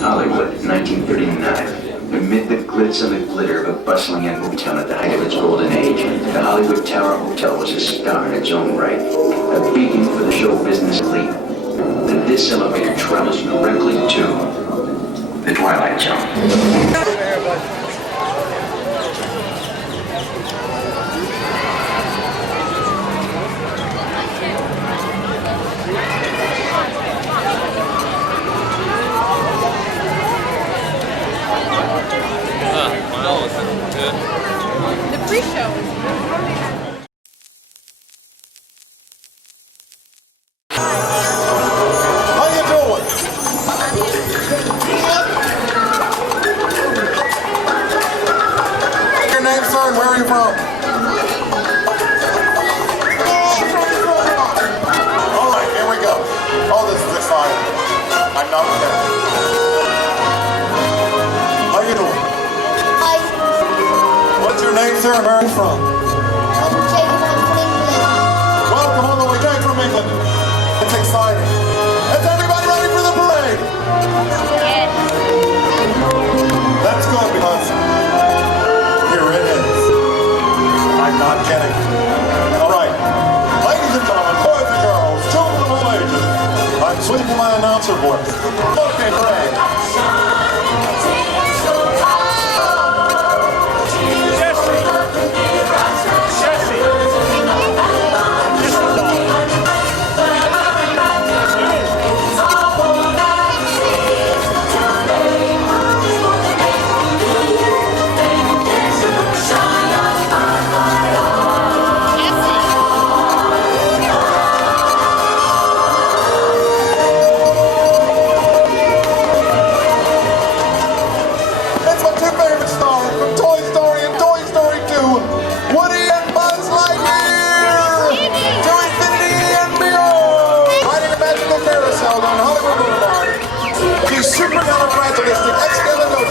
Hollywood, 1939. Amid the glitz and the glitter of a bustling young movie town at the height of its golden age, the Hollywood Tower Hotel was a star in its own right, a beacon for the show business elite. And this elevator travels you directly to the Twilight Zone. The pre-show is How you doing? Your name, sir, and where are you from? All right, here we go. Oh, this is exciting. I'm not kidding. How you doing? What's your name, sir, and where are you from? Welcome all the way down from England. It's exciting. Is everybody ready for the parade? That's good because here it is. I'm not kidding. All right. Ladies and gentlemen, boys and girls, children of all ages, I'm switching my announcer voice. Okay, parade.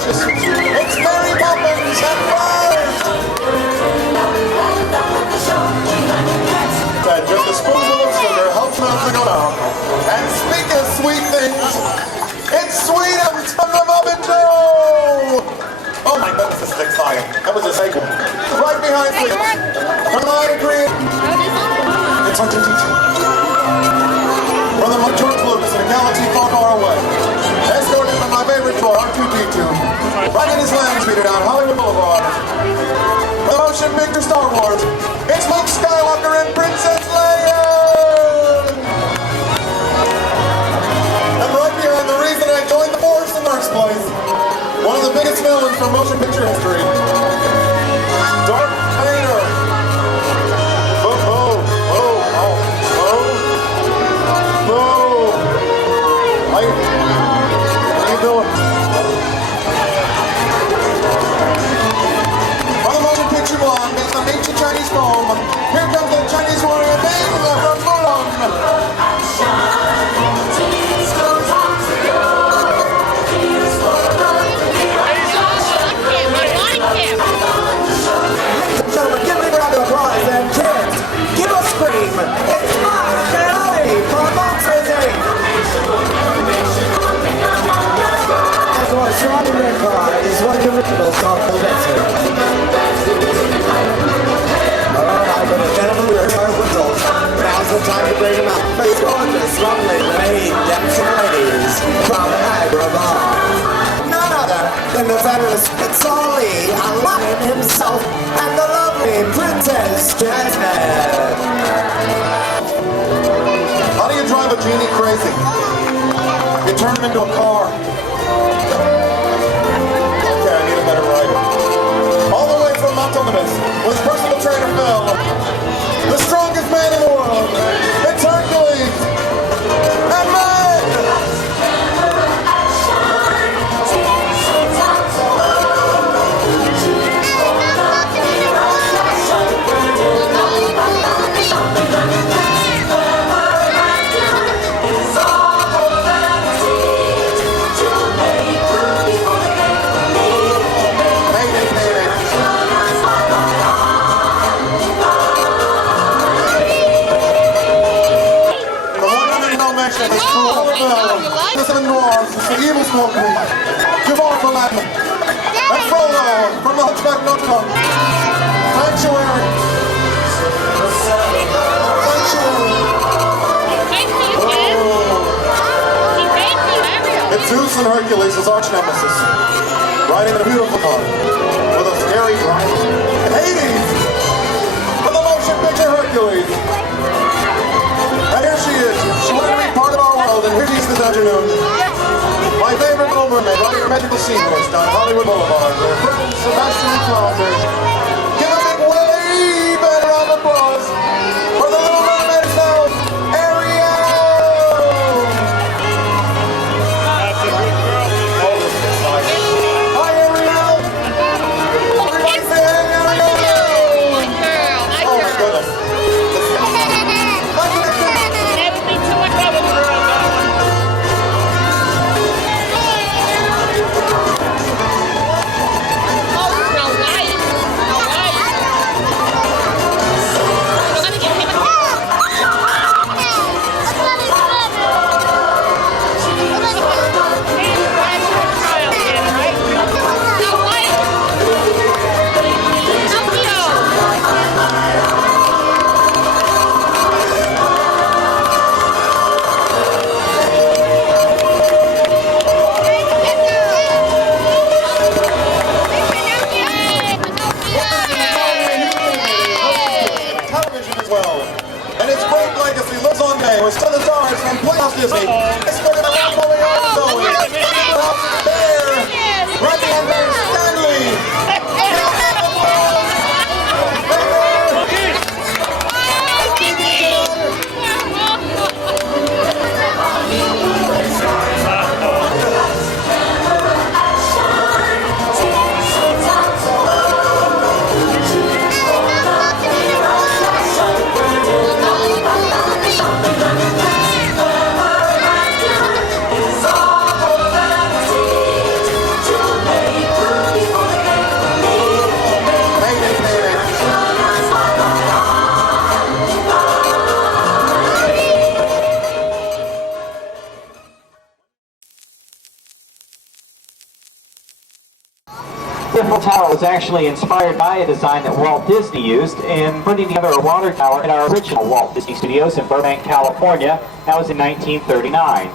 It's Mary Poppins and Buzz! That just a spoonful of sugar helps them to go down. And speaking of sweet things, it's Sweet from the Muppet Show! Oh my goodness, this is exciting. That was a sequel. Right behind me. From the line of green. It's R2-D2. From the George Lucas in a galaxy far, far away. Escorted from my favorite tour, R2-D2. Right in his land speeder down Hollywood Boulevard. The motion picture Star Wars. It's Luke Skywalker and Princess Leia! And right behind the reason I joined the Force in the first place. One of the biggest villains from motion picture history. Darth Vader. How you doing? On the motion picture blonde, based on ancient Chinese poem, here comes the Chinese warrior Bing from Mulan. Gentlemen, give me a round of applause and kids, give a scream. It's Mike and Ollie from Backstage. Surrounding Red Car is one of the originals called Alditha. fabulous Pizzoli, Aladdin himself, and the lovely Princess Jasmine. How do you drive a genie crazy? You turn him into a car. Okay, I need a better rider. All the way from Mount Olympus, with his personal trainer Phil, the strongest man in the world, it's Hercules, and man! Listen in Noirs, it's the evil smoke queen. Javon from Latin. And Frollo from the Hunchback Notre Dame. Sanctuary. It's Zeus and Hercules, his arch nemesis, riding in a beautiful car with a scary driver. And Hades for the motion picture Hercules. And here she is. She wanted to be part of our world, and here she is this afternoon. My favorite little mermaid, riding her magical sea horse down Hollywood Boulevard. Prince Sebastian Flounder. Give a big wave and a round of applause for the little mermaid herself, Ariel! That's a good girl. Oh, this is exciting. Hi, Ariel! Everybody say hey, Ariel! Nice girl. Nice Oh, my girl. goodness. Never been to a club girl. We're still the stars from Playhouse Disney. It's for the last one we are going. Bear, right behind Bear Stanley. The Eiffel Tower was actually inspired by a design that Walt Disney used in putting together a water tower in our original Walt Disney Studios in Burbank, California. That was in 1939.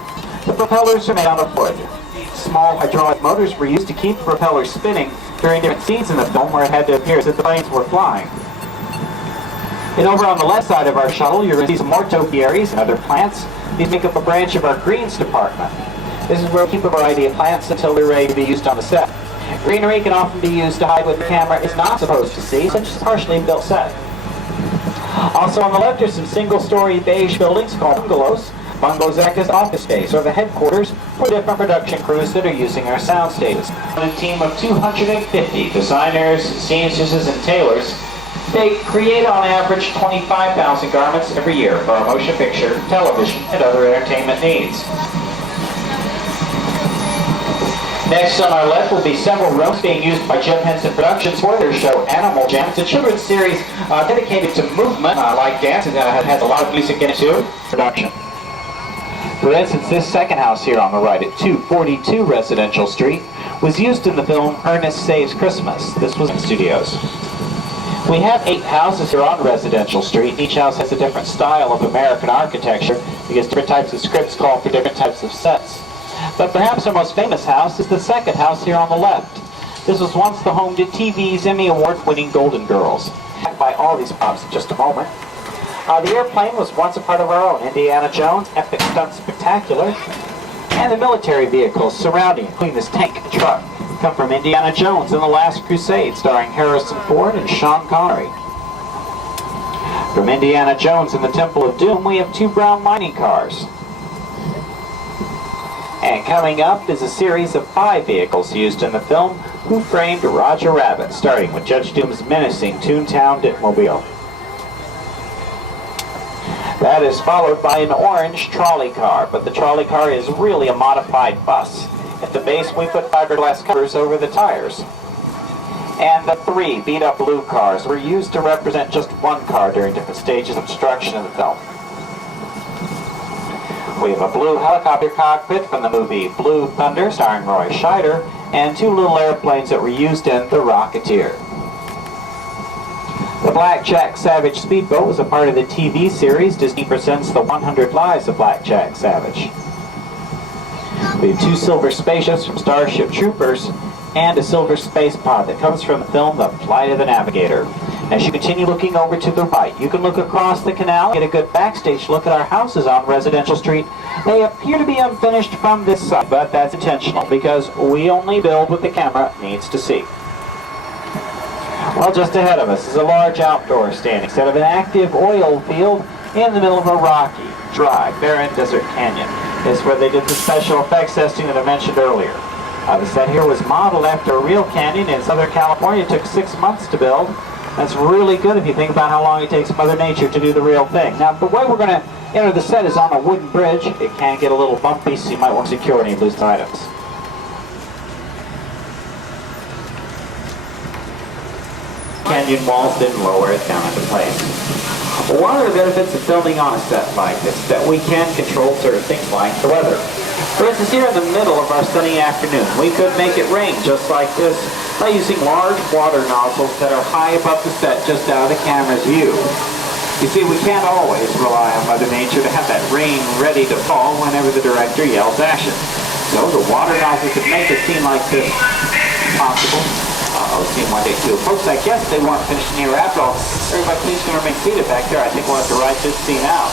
The propellers are made out of wood. Small hydraulic motors were used to keep the propeller spinning during different scenes in the film where it had to appear as if the planes were flying. And over on the left side of our shuttle, you're going to see some more topiaries and other plants. These make up a branch of our greens department. This is where we keep a variety of plants until they're ready to be used on the set. Greenery can often be used to hide what the camera is not supposed to see, such as a partially built set. Also on the left are some single-story beige buildings called bungalows. Bungalows act as office space or the headquarters for different production crews that are using our sound stages. A team of 250 designers, seamstresses, and tailors. They create on average 25,000 garments every year for our motion picture, television, and other entertainment needs. Next on our left will be several rooms being used by Jim Henson Productions for their show Animal Jam. It's a children's series dedicated to movement, like dance, and has a lot of music in it too. Production. For instance, this second house here on the right at 242 Residential Street was used in the film Ernest Saves Christmas. This was in studios. We have 8 houses here on Residential Street. Each house has a different style of American architecture because different types of scripts call for different types of sets. But perhaps our most famous house is the second house here on the left. This was once the home to TV's Emmy Award-winning Golden Girls. Back by all these props in just a moment. The airplane was once a part of our own Indiana Jones Epic Stunt Spectacular, and the military vehicles surrounding, including this tank and truck, come from Indiana Jones and the Last Crusade, starring Harrison Ford and Sean Connery. From Indiana Jones and the Temple of Doom, we have 2 brown mining cars. And coming up is a series of 5 vehicles used in the film Who Framed Roger Rabbit, starting with Judge Doom's menacing Toontown Ditmobile. That is followed by an orange trolley car, but the trolley car is really a modified bus. At the base, we put fiberglass covers over the tires. And the 3 beat-up blue cars were used to represent just one car during different stages of construction in the film. We have a blue helicopter cockpit from the movie Blue Thunder, starring Roy Scheider, and 2 little airplanes that were used in The Rocketeer. The Blackjack Savage speedboat was a part of the TV series Disney Presents The 100 Lives of Blackjack Savage. We have 2 silver spaceships from Starship Troopers and a silver space pod that comes from the film The Flight of the Navigator. As you continue looking over to the right, you can look across the canal, get a good backstage look at our houses on Residential Street. They appear to be unfinished from this side, but that's intentional because we only build what the camera needs to see. Well, just ahead of us is a large outdoor standing set of an active oil field in the middle of a rocky, dry, barren desert canyon. This is where they did the special effects testing that I mentioned earlier. The set here was modeled after a real canyon in Southern California. It took 6 months to build. That's really good if you think about how long it takes Mother Nature to do the real thing. Now, the way we're going to enter the set is on a wooden bridge. It can get a little bumpy, so you might want to secure any loose items. Canyon walls didn't lower it down into place. One of the benefits of filming on a set like this is that we can control certain things like the weather. For instance, here in the middle of our sunny afternoon, we could make it rain just like this by using large water nozzles that are high above the set just out of the camera's view. You see, we can't always rely on Mother Nature to have that rain ready to fall whenever the director yells action. So the water nozzle could make it seem like this possible. Seem like they do. Folks, I guess they weren't finished near after all. Everybody please can remain seated back there. I think we'll have to write this scene out.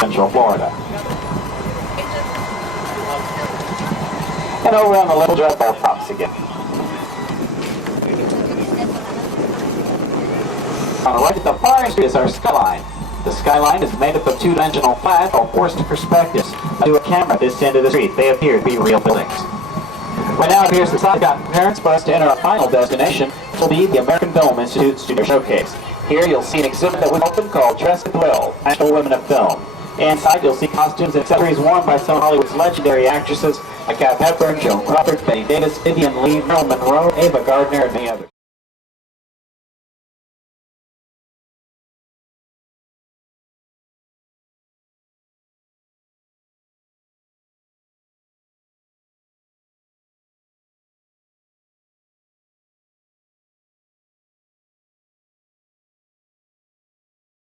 Central Florida. And over on the little jet ball props again. On the right, the far end is our skyline. The skyline is made up of 2-dimensional flat or forced perspectives. To a camera at this end of the street, they appear to be real buildings. Right now, here's the side got parents for us to enter our final destination, which will be the American Film Institute Studio Showcase. Here you'll see an exhibit that we opened called Dress to Thrill, National Women of Film. Inside you'll see costumes and accessories worn by some of Hollywood's legendary actresses like Katharine Hepburn, Joan Crawford, Betty Davis, Vivian Leigh, Marilyn Monroe, Ava Gardner, and many others.